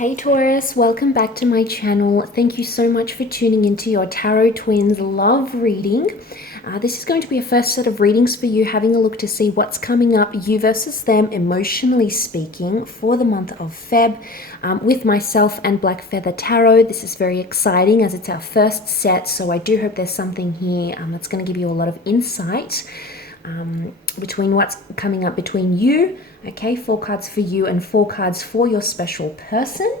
Hey Taurus, welcome back to my channel. Thank you so much for tuning into your Tarot Twins love reading. This is going to be a first set of readings for you, having a look to see what's coming up, you versus them, emotionally speaking, for the month of Feb with myself and Black Feather Tarot. This is very exciting as it's our first set, so I do hope there's something here that's going to give you a lot of insight between what's coming up between you. Okay, 4 cards for you and 4 cards for your special person.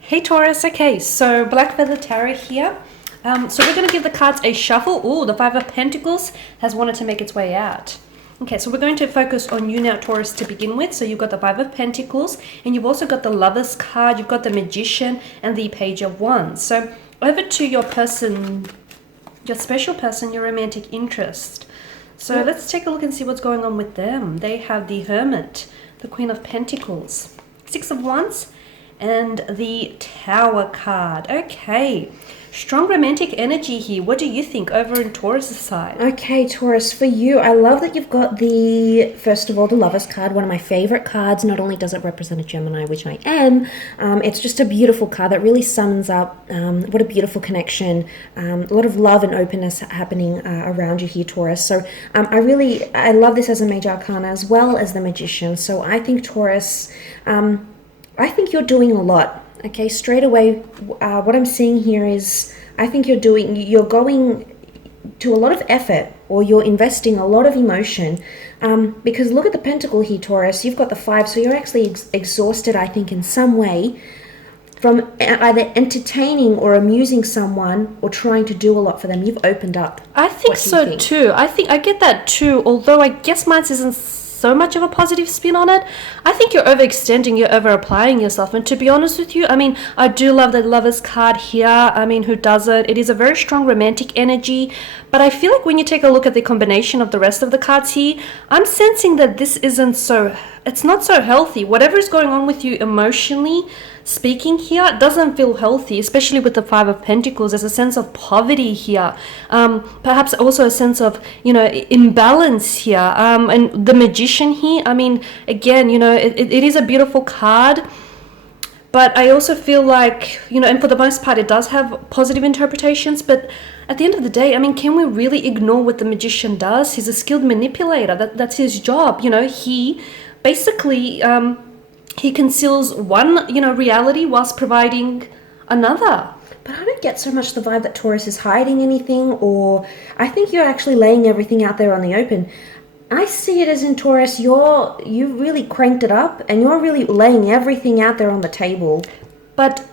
Hey Taurus, okay, so Black Feather Tarot here. So we're going to give the cards a shuffle. Oh, the Five of Pentacles has wanted to make its way out. Okay, so we're going to focus on you now, Taurus, to begin with. So you've got the Five of Pentacles, and you've also got the Lovers card, you've got the Magician, and the Page of Wands. So over to your person, your special person, your romantic interest. So let's take a look and see what's going on with them. They have the Hermit, the Queen of Pentacles, Six of Wands, and the Tower card. Okay, strong romantic energy here. What do you think over in Taurus' side? Okay, Taurus, for you, I love that you've got the, first of all, the Lovers card, one of my favorite cards. Not only does it represent a Gemini, which I am, it's just a beautiful card that really sums up what a beautiful connection, a lot of love and openness happening around you here, Taurus. So I love this as a major arcana as well as the Magician. So I think, Taurus, I think you're doing a lot. Okay, straight away, what I'm seeing here is I think you're going to a lot of effort, or you're investing a lot of emotion, because look at the Pentacle here, Taurus. You've got the 5, so you're actually exhausted, I think, in some way from either entertaining or amusing someone or trying to do a lot for them. You've opened up. I think so too. I think I get that too, although I guess mine isn't so much of a positive spin on it. I think you're overextending, you're over applying yourself, and to be honest with you, I mean, I do love the Lovers card here. I mean, who doesn't? It is a very strong romantic energy, but I feel like when you take a look at the combination of the rest of the cards here, I'm sensing that this isn't so, it's not so healthy. Whatever is going on with you emotionally speaking here doesn't feel healthy, especially with the Five of Pentacles. There's a sense of poverty here, perhaps also a sense of, imbalance here, and the Magician here, I mean, again, it is a beautiful card, but I also feel like, and for the most part it does have positive interpretations, but at the end of the day, I mean, can we really ignore what the Magician does? He's a skilled manipulator. That's his job. He basically he conceals one, reality whilst providing another. But I don't get so much the vibe that Taurus is hiding anything, or I think you're actually laying everything out there on the open. I see it as in Taurus, you really cranked it up and you're really laying everything out there on the table. But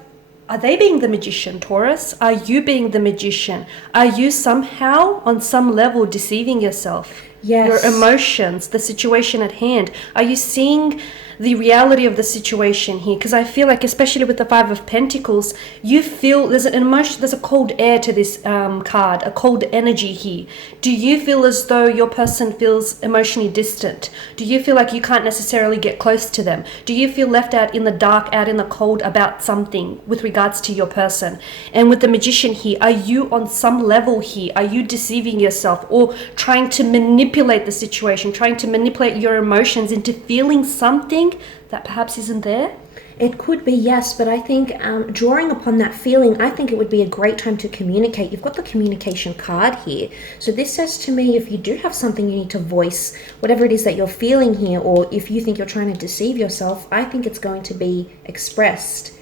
are they being the Magician, Taurus? Are you being the Magician? Are you somehow, on some level, deceiving yourself? Yes. Your emotions, the situation at hand. Are you seeing the reality of the situation here? Because I feel like, especially with the Five of Pentacles, you feel there's an emotion, there's a cold air to this card, a cold energy here. Do you feel as though your person feels emotionally distant? Do you feel like you can't necessarily get close to them? Do you feel left out in the dark, out in the cold about something with regards to your person? And with the Magician here, are you on some level here? Are you deceiving yourself or trying to manipulate the situation, trying to manipulate your emotions into feeling something that perhaps isn't there? It could be, yes, but I think drawing upon that feeling, I think it would be a great time to communicate. You've got the communication card here. So this says to me, if you do have something you need to voice, whatever it is that you're feeling here, or if you think you're trying to deceive yourself, I think it's going to be expressed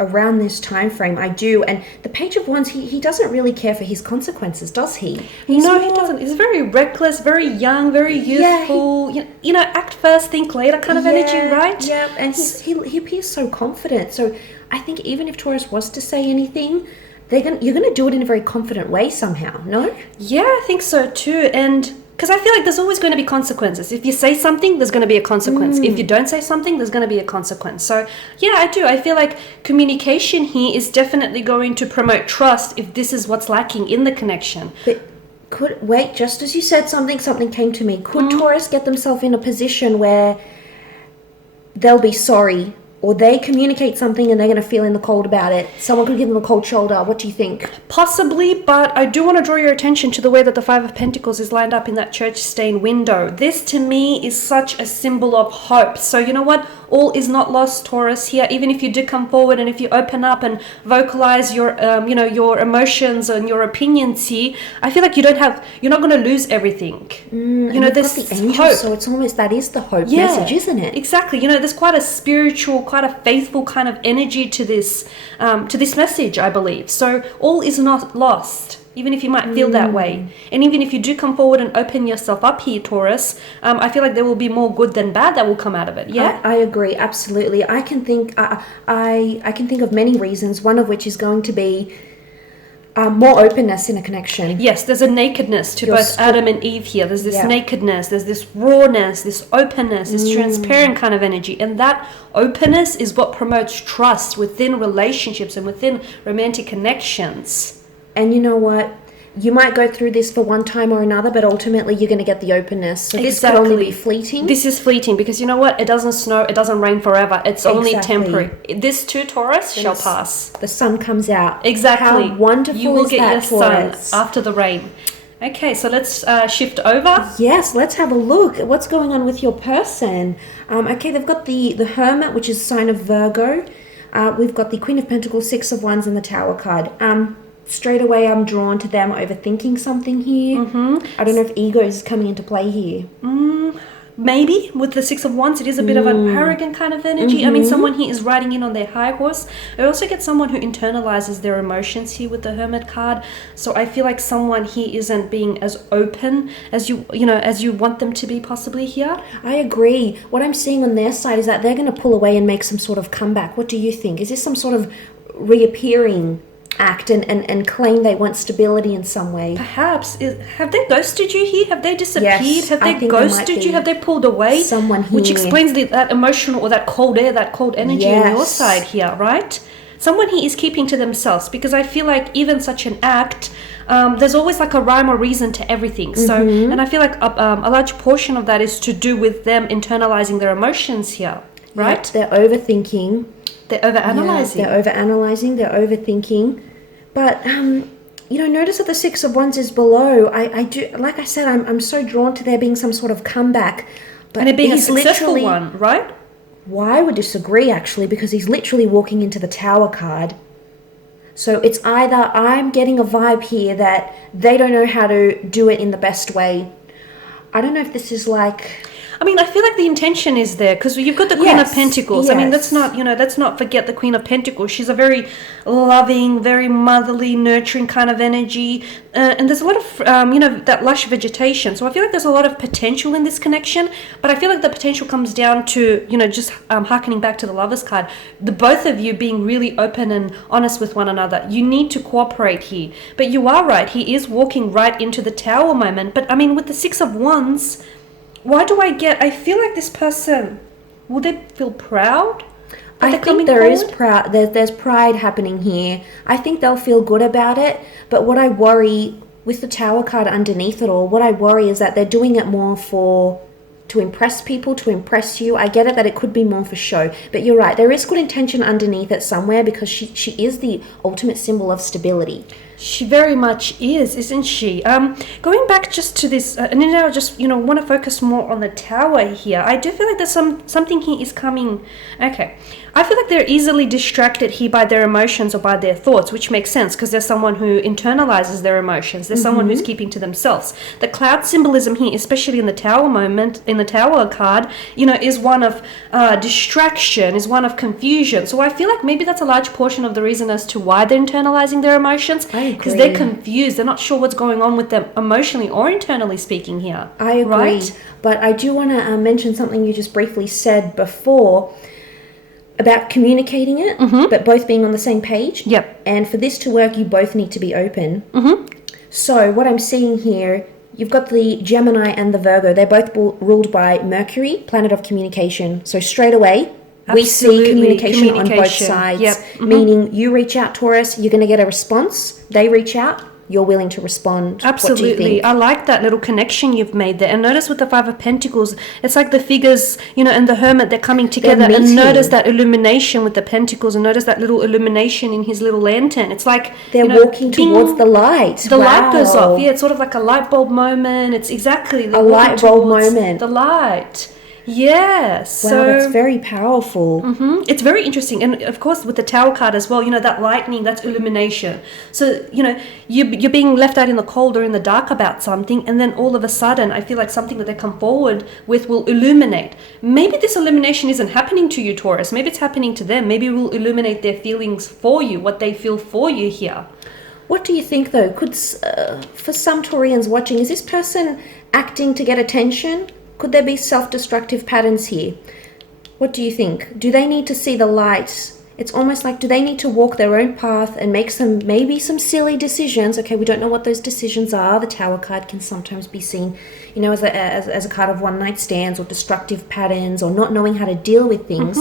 around this time frame. I do. And the Page of Wands, he doesn't really care for his consequences, does he? He doesn't. He's very reckless, very young, very youthful. Yeah, act first, think later kind of energy, right? Yeah, and he appears so confident. So I think even if Taurus was to say anything, you're gonna do it in a very confident way somehow, no? Yeah, I think so too. And because I feel like there's always going to be consequences. If you say something, there's going to be a consequence. If you don't say something, there's going to be a consequence. So yeah, I do. I feel like communication here is definitely going to promote trust if this is what's lacking in the connection. But just as you said something came to me. Could Taurus get themselves in a position where they'll be sorry, or they communicate something and they're going to feel in the cold about it. Someone could give them a cold shoulder. What do you think? Possibly, but I do want to draw your attention to the way that the Five of Pentacles is lined up in that church stained window. This to me is such a symbol of hope. So you know what? All is not lost, Taurus, here. Even if you do come forward and if you open up and vocalize your, your emotions and your opinions here, I feel like you're not going to lose everything. There's the angels, hope. so it's almost, that is the hope message, isn't it? Exactly. There's quite a spiritual, quite a faithful kind of energy to this message, I believe. So all is not lost, even if you might feel that way. And even if you do come forward and open yourself up here, Taurus, I feel like there will be more good than bad that will come out of it. Yeah, I agree, absolutely. I can think I can think of many reasons, one of which is going to be more openness in a connection. Yes, there's a nakedness to both Adam and Eve here. There's this nakedness, there's this rawness, this openness, this transparent kind of energy. And that openness is what promotes trust within relationships and within romantic connections. And you know what? You might go through this for one time or another, but ultimately you're going to get the openness. So this could only be fleeting. This is fleeting because you know what? It doesn't snow, it doesn't rain forever. It's only temporary. This too, Taurus, shall pass. The sun comes out. Exactly. How wonderful you will is get that, your Taurus? sun after the rain. Okay, so let's shift over. Yes, let's have a look at what's going on with your person. Okay, they've got the Hermit, which is a sign of Virgo. We've got the Queen of Pentacles, Six of Wands, and the Tower card. Straight away, I'm drawn to them overthinking something here. I don't know if ego is coming into play here. Maybe with the Six of Wands, it is a bit of an arrogant kind of energy. I mean, someone here is riding in on their high horse. I also get someone who internalizes their emotions here with the Hermit card. So I feel like someone here isn't being as open as you want them to be possibly here. I agree. What I'm seeing on their side is that they're going to pull away and make some sort of comeback. What do you think? Is this some sort of reappearing act and claim they want stability in some way? Perhaps. Have they ghosted you here? Have they disappeared? Yes, have they ghosted you? Have they pulled away? Someone here. Which explains that emotional or that cold air, that cold energy on your side here, right? Someone here is keeping to themselves because I feel like even such an act, there's always like a rhyme or reason to everything. So, and I feel like a large portion of that is to do with them internalizing their emotions here, right? Yep, they're overthinking. They're overanalyzing. They're overanalyzing. They're overthinking. But notice that the Six of Wands is below. I do, like I said, I'm so drawn to there being some sort of comeback. But and it being a successful one, right? Well, I would disagree actually, because he's literally walking into the Tower card. So it's either I'm getting a vibe here that they don't know how to do it in the best way. I don't know if this is like... I mean, I feel like the intention is there because you've got the Queen of Pentacles. I mean, let's not forget the Queen of Pentacles. She's a very loving, very motherly, nurturing kind of energy. And there's a lot of, that lush vegetation. So I feel like there's a lot of potential in this connection. But I feel like the potential comes down to, just hearkening back to the Lovers card. The both of you being really open and honest with one another. You need to cooperate here. But you are right. He is walking right into the Tower moment. But I mean, with the Six of Wands... I feel like this person, will they feel proud? I think there is proud. There's pride happening here. I think they'll feel good about it. But what I worry with the Tower card underneath it all, what I worry is that they're doing it more to impress people, to impress you. I get it that it could be more for show. But you're right. There is good intention underneath it somewhere because she is the ultimate symbol of stability. She very much is, isn't she? Going back just to this, and then I just, want to focus more on the Tower here. I do feel like there's something here is coming. Okay. I feel like they're easily distracted here by their emotions or by their thoughts, which makes sense because there's someone who internalizes their emotions. There's someone who's keeping to themselves. The cloud symbolism here, especially in the Tower moment, in the Tower card, is one of distraction, is one of confusion. So I feel like maybe that's a large portion of the reason as to why they're internalizing their emotions. Because they're confused. They're not sure what's going on with them emotionally or internally speaking here. I agree. Right? But I do want to mention something you just briefly said before about communicating it, but both being on the same page. Yep. And for this to work, you both need to be open. So what I'm seeing here, you've got the Gemini and the Virgo. They're both ruled by Mercury, planet of communication. So straight away, we see communication on both sides. Meaning you reach out, Taurus, you're going to get a response. They reach out, you're willing to respond. Absolutely. What do you think? I like that little connection you've made there. And notice with the Five of Pentacles, it's like the figures, and the Hermit, they're coming together. They're And meeting. notice that illumination with the Pentacles, and notice that little illumination in his little lantern. It's like They're walking ding, towards the light. the light goes Wow. off. Yeah, it's sort of like a light bulb moment. It's exactly A light bulb moment. The light. Yeah. So Wow, that's very powerful. it's very interesting. And of course with the Tower card as well, that lightning, that's illumination. So, you're being left out in the cold or in the dark about something, and then all of a sudden I feel like something that they come forward with will illuminate. Maybe this illumination isn't happening to you, Taurus. Maybe it's happening to them. Maybe it will illuminate their feelings for you, what they feel for you here. What do you think, though? For some Taurians watching, is this person acting to get attention? Could there be self-destructive patterns here? What do you think? Do they need to see the light? It's almost like, do they need to walk their own path and make maybe some silly decisions? Okay, we don't know what those decisions are. The Tower card can sometimes be seen, as a card of one-night stands or destructive patterns or not knowing how to deal with things.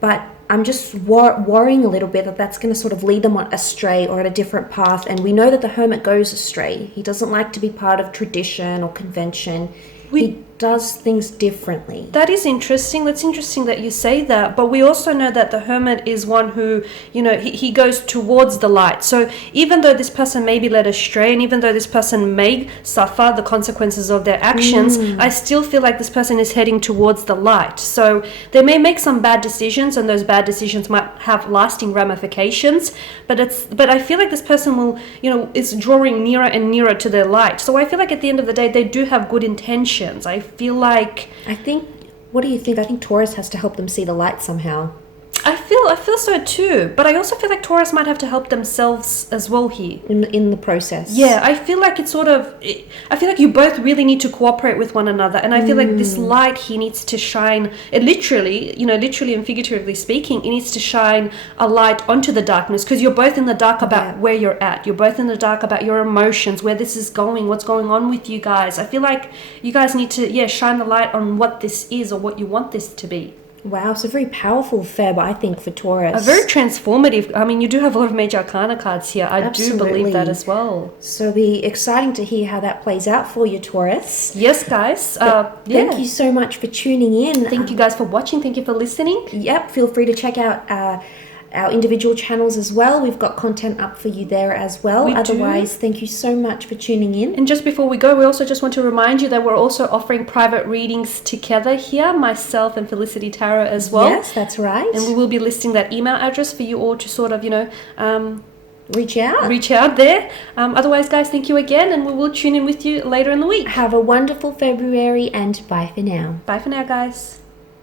But I'm just worrying a little bit that that's going to sort of lead them astray or at a different path. And we know that the Hermit goes astray. He doesn't like to be part of tradition or convention. He does things differently. That is interesting. That's interesting that you say that. But we also know that the Hermit is one who, he goes towards the light. So even though this person may be led astray, and even though this person may suffer the consequences of their actions, I still feel like this person is heading towards the light. So they may make some bad decisions, and those bad decisions might have lasting ramifications. But I feel like this person will, is drawing nearer and nearer to their light. So I feel like at the end of the day, they do have good intentions. I feel like... What do you think? I think Taurus has to help them see the light somehow. I feel so too, but I also feel like Taurus might have to help themselves as well here. In the process. Yeah, I feel like I feel like you both really need to cooperate with one another, and I feel like this light here needs to shine, it literally and figuratively speaking, it needs to shine a light onto the darkness, because you're both in the dark about where you're at. You're both in the dark about your emotions, where this is going, what's going on with you guys. I feel like you guys need to, shine the light on what this is or what you want this to be. Wow, so very powerful Feb, I think, for Taurus. A very transformative. I mean, you do have a lot of major arcana cards here. I Absolutely. do believe that as well. So it'll be exciting to hear how that plays out for you, Taurus. Yes, guys. Thank you so much for tuning in. Thank you guys for watching. Thank you for listening. Yep, feel free to check out our individual channels as well. We've got content up for you there as well. Otherwise, thank you so much for tuning in. And just before we go, we also just want to remind you that we're also offering private readings together here, myself and Felicity Tarot as well. Yes, that's right. And we will be listing that email address for you all to sort of, reach out there. Otherwise, guys, thank you again, and we will tune in with you later in the week. Have a wonderful February, and bye for now. Bye for now, guys.